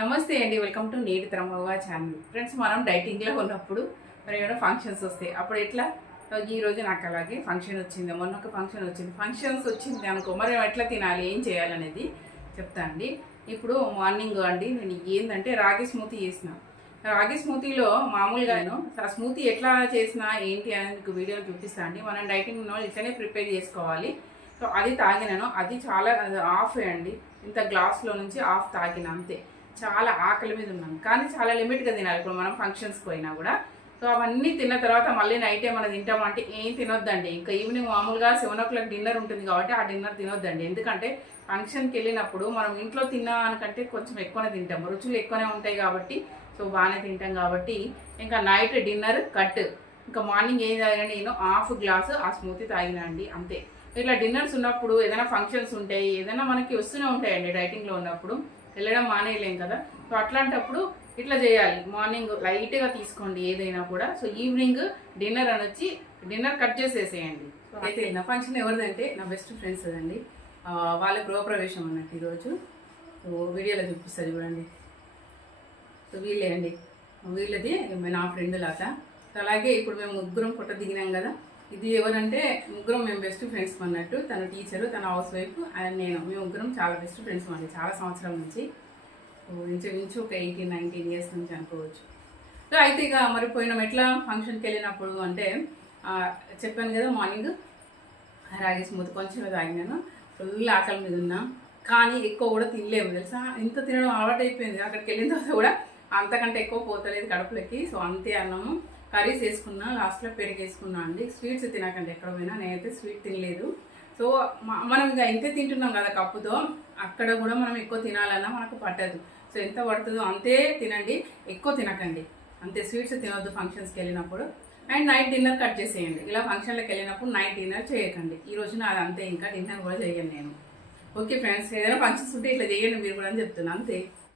నమస్తే అండి welcome to నేటి తరమవ్వ ఛానల్. ఫ్రెండ్స్ మనం డైటింగ్లో ఉన్నప్పుడు మరి ఏమైనా ఫంక్షన్స్ వస్తాయి అప్పుడు ఎట్లా? ఈ రోజు నాకు అలాగే ఫంక్షన్ వచ్చింది. మొన్న ఒక ఫంక్షన్ వచ్చింది. ఫంక్షన్స్ వచ్చింది అనుకో మరి ఎట్లా తినాలి? ఏం చేయాలనేది చెప్తా అండి. ఇప్పుడు మార్నింగ్ అండి నేను ఏంటంటే రాగి స్మూతీ చేసిన. రాగి స్మూతీలో నేను ఆ స్మూతీ ఎట్లా చేసినా ఏంటి అని మీకు వీడియోలో చూపిస్తా అండి. మనం డైటింగ్ ఉన్న వాళ్ళు ఇట్లనే ప్రిపేర్ చేసుకోవాలి. సో అది తాగినాను. అది చాలా అది ఆఫ్ అండి. ఇంత గ్లాస్లో నుంచి ఆఫ్ తాగిన అంతే. చాలా ఆకలి మీద ఉన్నాం. కానీ చాలా లిమిట్గా తినాలి. ఇప్పుడు మనం ఫంక్షన్స్కి పోయినా కూడా. సో అవన్నీ తిన్న తర్వాత మళ్ళీ నైట్ ఏమైనా తింటామంటే ఏం తినొద్దండి. ఇంకా ఈవినింగ్ మామూలుగా సెవెన్ ఓ క్లాక్ డిన్నర్ ఉంటుంది కాబట్టి ఆ డిన్నర్ తినొద్దండి. ఎందుకంటే ఫంక్షన్కి వెళ్ళినప్పుడు మనం ఇంట్లో తిన్నానికంటే కొంచెం ఎక్కువనే తింటాం. రుచులు ఎక్కువనే ఉంటాయి కాబట్టి. సో బాగానే తింటాం కాబట్టి. ఇంకా నైట్ డిన్నర్ కట్ ఇంకా మార్నింగ్ ఏం తాగినా నేను హాఫ్ గ్లాసు ఆ స్మూతీ తాగినా అండి. అంతే. ఇట్లా డిన్నర్స్ ఉన్నప్పుడు ఏదైనా ఫంక్షన్స్ ఉంటాయి ఏదైనా మనకి వస్తూనే ఉంటాయండి డైటింగ్లో ఉన్నప్పుడు. వెళ్ళడం మానేయలేం కదా? సో అట్లాంటప్పుడు ఇట్లా చేయాలి. మార్నింగ్ లైట్గా తీసుకోండి ఏదైనా కూడా. సో ఈవినింగ్ డిన్నర్ అని వచ్చి డిన్నర్ కట్ చేసేసేయండి. సో అయితే నా ఫంక్షన్ ఎవరిదంటే నా బెస్ట్ ఫ్రెండ్స్ అండి వాళ్ళ గృహప్రవేశం అన్నట్టు ఈరోజు. సో వీడియోలో చూపిస్తుంది చూడండి. సో వీళ్ళే అండి. వీళ్ళది నా ఫ్రెండ్ లాట అలాగే ఇప్పుడు మేము ముగ్గురం ఫోటో దిగినాం కదా. ఇది ఎవరంటే ముగ్గురం మేము బెస్ట్ ఫ్రెండ్స్ అన్నట్టు. తన టీచరు తన హౌస్ వైఫ్ అండ్ నేను. మేము ముగ్గురం చాలా బెస్ట్ ఫ్రెండ్స్ అండి. చాలా సంవత్సరం నుంచి. ఇంచుమించు ఒక ఎయిటీన్ నైన్టీన్ ఇయర్స్ నుంచి అనుకోవచ్చు. సో అయితే ఇక మరి పోయినాం ఎట్లా ఫంక్షన్కి వెళ్ళినప్పుడు అంటే చెప్పాను కదా మార్నింగ్ రాగి స్మూత్ కొంచెం తాగినాను ఫుల్ ఆకలి మీద ఉన్నా. కానీ ఎక్కువ కూడా తినలేము తెలుసా? ఇంత తినడం అలవాటు అయిపోయింది అక్కడికి వెళ్ళిన తర్వాత కూడా అంతకంటే ఎక్కువ పోతలేదు కడుపులకి. సో అంతే అన్నాము. కర్రీస్ వేసుకున్నా లాస్ట్లో పెరుగు వేసుకున్నా అండి. స్వీట్స్ తినకండి ఎక్కడ పోయినా. నేనైతే స్వీట్ తినలేదు. సో మనం ఇక ఇంతే తింటున్నాం కదా కప్పుతో. అక్కడ కూడా మనం ఎక్కువ తినాలన్నా మనకు పట్టదు. సో ఎంత పడుతుందో అంతే తినండి. ఎక్కువ తినకండి. అంతే స్వీట్స్ తినొద్దు ఫంక్షన్స్కి వెళ్ళినప్పుడు. అండ్ నైట్ డిన్నర్ కట్ చేసేయండి. ఇలా ఫంక్షన్లకు వెళ్ళినప్పుడు నైట్ డిన్నర్ చేయకండి. ఈ రోజున అది అంతే ఇంకా డిన్నర్ కూడా చేయను నేను. ఓకే ఫ్రెండ్స్ ఏదైనా ఫంక్షన్స్ ఉంటే ఇట్లా చేయండి మీరు కూడా అని చెప్తున్నాను అంతే.